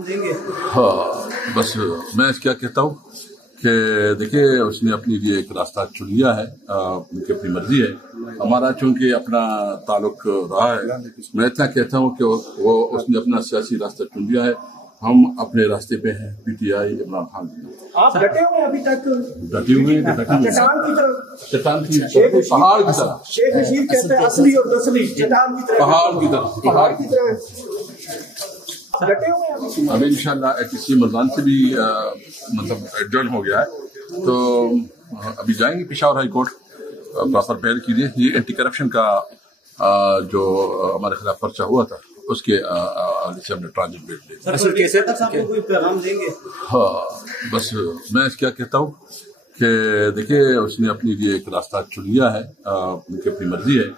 پیغام دیں گے؟ ہاں بس میں کیا کہتا ہوں کہ دیکھیے اس نے اپنے لیے ایک راستہ چن لیا ہے، ان کی اپنی مرضی ہے، ہمارا چونکہ اپنا تعلق رہا ہے، میں اتنا کہتا ہوں کہ وہ اس نے اپنا سیاسی راستہ چن لیا ہے، ہم اپنے راستے پہ ہیں، P T I Imran Khan ji. آپ ڈٹے ہوئے ابھی تک؟ ڈٹے ہوئے چٹان کی طرف، چٹان کی پہاڑ کی طرح، شیخ رشید کہتے ہیں اصلی اور نسلی، چٹان کی طرف، پہاڑ کی طرح، پہاڑ کی طرح ڈٹے ہوئے ابھی؟ ابھی انشاءاللہ کسی مرزان سے بھی مطلب ایڈجرن ہو گیا ہے، تو ابھی جائیں گے پشاور ہائی کورٹ پراپر پہل کیجیے۔ یہ اینٹی کرپشن کا جو ہمارے خلاف پرچہ ہوا تھا اس کے آگے سے ہم نے ٹرانزٹ بیٹ لے۔ سر قیصر صاحب کو کوئی پیغام دیں گے؟ ہاں بس میں کیا کہتا ہوں کہ دیکھیے اس نے اپنے لیے ایک راستہ چن لیا ہے، ان کی اپنی مرضی ہے،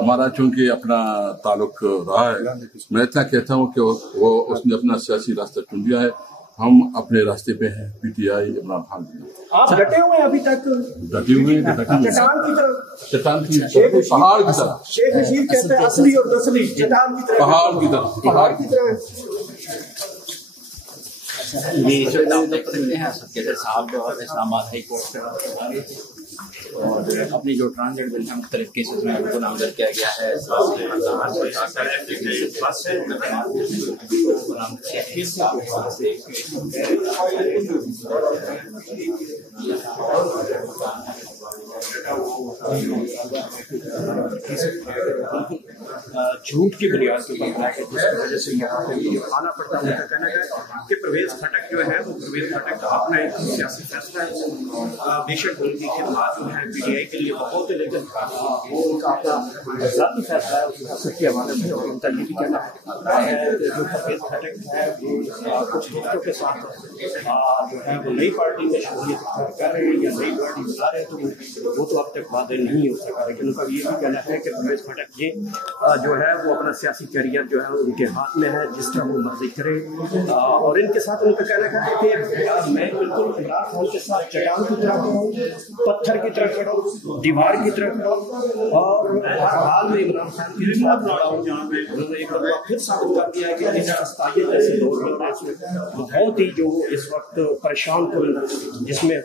ہمارا چونکہ اپنا تعلق رہا ہے، میں اتنا کہتا ہوں کہ وہ اس نے اپنا سیاسی راستہ چن لیا ہے، ہم اپنے راستے پہ ہیں، P T I Imran Khan ji. آپ ڈٹے ہوئے ابھی تک؟ ڈٹے ہوئے چٹان کی طرف، چٹان کی پہاڑ کی طرح، شیخ رشید کہتے ہیں اصلی اور نسلی، چٹان کی طرف، پہاڑ کی طرح، پہاڑ کی طرح۔ جی قیصر صاحب اسلام آباد ہائی کورٹ سے اور اپنی جو ٹرانزٹ بل ہے مختلف کیسز میں ان کو نامزد کیا گیا ہے، جھوٹ کی بنیاد کے اوپر جس کی وجہ سے یہاں پہ آنا پڑتا ہے۔ ان کا کہنا ہے کہ پرویز خٹک جو ہے وہ پرویز خٹک اپنا ایک سیاسی فیصلہ ہے، بے شک ان کی خدمات جو ہے پی ٹی آئی کے لیے بہت ہے، لیکن وہ ان کا اپنا ذاتی فیصلہ ہے، اس سیاست کے حوالے سے۔ اور ان کا یہ بھی کہنا ہے کہ جو پرویز خٹک ہے وہ کچھ دوستوں کے ساتھ جو ہے وہ نئی پارٹی میں شمولیت کر رہے ہیں یا نئی پارٹی بنا رہے ہیں، تو وہ تو اب تک واضح نہیں ہو سکا، لیکن ان کا یہ بھی کہنا ہے کہ پرویز خٹک یہ جو ہے وہ اپنا سیاسی کیریئر جو ہے ان کے ہاتھ میں ہے، جس طرح وہ مرضی کرے۔ اور ان کے ساتھ ان کا کہنا ہے کہ میں بالکل عمران خان کے ساتھ چٹان کی طرح کھڑا ہوں، پتھر کی طرح کھڑا ہوں، دیوار کی طرح کھڑا ہوں، اور ہر حال میں عمران خان کے خلاف لڑا ہوں، جہاں پہ انہوں نے ایک مرتبہ پھر ثابت کر دیا ہے کہ جس استائیت ایسے دور میں بہت ہی جو اس وقت پریشان کن جس میں